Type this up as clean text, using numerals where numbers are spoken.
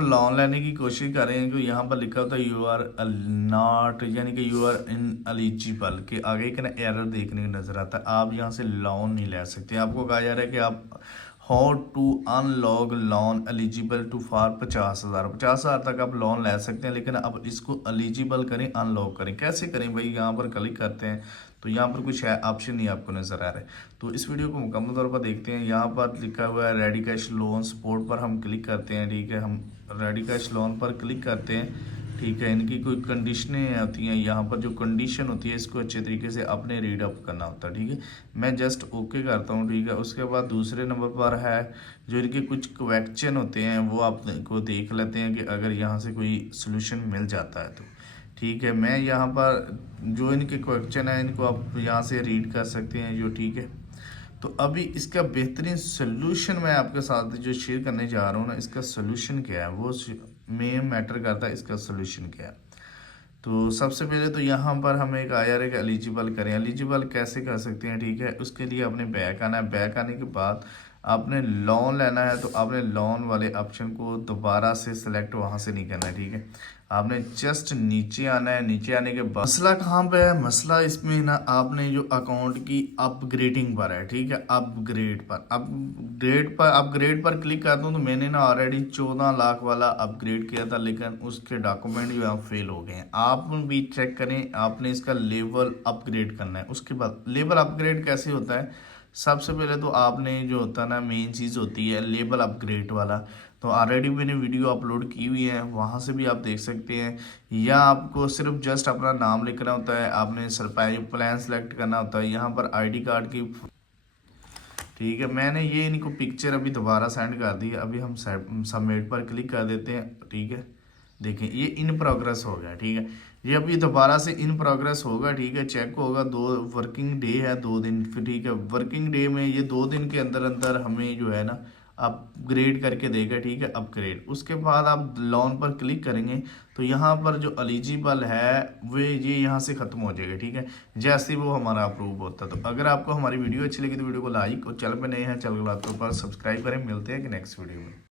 Loan लेने की कोशिश कर रहे हैं तो यहाँ पर लिखा होता है यू आर नॉट, यानी कि यू आर इन एलिजिबल के आगे एक ना एरर देखने को नजर आता है। आप यहाँ से लोन नहीं ले सकते। आपको कहा जा रहा है कि आप how to unlock loan eligible to for 50,000 तक आप लोन ले सकते हैं, लेकिन अब इसको एलिजिबल करें, अनलॉक करें। कैसे करें भाई? यहाँ पर क्लिक करते हैं तो यहाँ पर कुछ है ऑप्शन नहीं आपको नजर आ रहा है। तो इस वीडियो को मुकम्मल तौर पर देखते हैं। यहाँ पर लिखा हुआ है रेडी कैश लोन सपोर्ट पर हम क्लिक करते हैं। ठीक है, हम रेडी कैश लोन पर क्लिक करते हैं। ठीक है, इनकी कोई कंडीशनें आती हैं, यहाँ पर जो कंडीशन होती है इसको अच्छे तरीके से अपने रीड अप करना होता है। ठीक है, मैं जस्ट ओके करता हूँ। ठीक है, उसके बाद दूसरे नंबर पर है जो इनके कुछ क्वेश्चन होते हैं वो आपको देख लेते हैं कि अगर यहाँ से कोई सोल्यूशन मिल जाता है तो। ठीक है, मैं यहाँ पर जो इनके क्वेश्चन है इनको आप यहाँ से रीड कर सकते हैं जो। ठीक है, तो अभी इसका बेहतरीन सोल्यूशन मैं आपके साथ जो शेयर करने जा रहा हूँ ना, इसका सोल्यूशन क्या है वो मेन मैटर करता है। इसका सोल्यूशन क्या है? तो सबसे पहले तो यहाँ पर हमें एक IRA का एलिजिबल करें। एलिजिबल कैसे कर सकते हैं? ठीक है, उसके लिए आपने बैक आना है। बैक आने के बाद आपने लोन लेना है तो आपने लोन वाले ऑप्शन को दोबारा से सिलेक्ट वहाँ से नहीं करना है। ठीक है, आपने जस्ट नीचे आना है। नीचे आने के बाद मसला कहाँ पे है? मसला इसमें ना आपने जो अकाउंट की अपग्रेडिंग पर है। ठीक है, अपग्रेड पर क्लिक करता हूँ तो मैंने ना ऑलरेडी 14 लाख वाला अपग्रेड किया था, लेकिन उसके डॉक्यूमेंट जो है फेल हो गए हैं। आप भी चेक करें, आपने इसका लेवल अपग्रेड करना है। उसके बाद लेवल अपग्रेड कैसे होता है? सबसे पहले तो आपने जो होता है ना, मेन चीज़ होती है लेवल अपग्रेड वाला। तो ऑलरेडी मैंने वीडियो अपलोड की हुई है, वहाँ से भी आप देख सकते हैं। या आपको सिर्फ जस्ट अपना नाम लिखना होता है, आपने सरकारी प्लान सेलेक्ट करना होता है। यहाँ पर ID कार्ड की, ठीक है, मैंने ये इनको पिक्चर अभी दोबारा सेंड कर दी। अभी हम सबमिट पर क्लिक कर देते हैं। ठीक है, देखें ये इन प्रोग्रेस हो गया। ठीक है, ये अभी दोबारा से इन प्रोग्रेस होगा। ठीक है, चेक होगा। 2 वर्किंग डे है, 2 दिन। फिर ठीक है, वर्किंग डे में ये 2 दिन के अंदर अंदर हमें जो है ना अपग्रेड करके देगा। ठीक है, अपग्रेड। उसके बाद आप लोन पर क्लिक करेंगे तो यहाँ पर जो एलिजिबल है वे ये यहाँ से ख़त्म हो जाएगा। ठीक है, जैसे वो हमारा अप्रूव होता है। तो अगर आपको हमारी वीडियो अच्छी लगी तो वीडियो को लाइक, और चैनल पर नए हैं चैनल को पर सब्सक्राइब करें। मिलते हैं कि नेक्स्ट वीडियो में।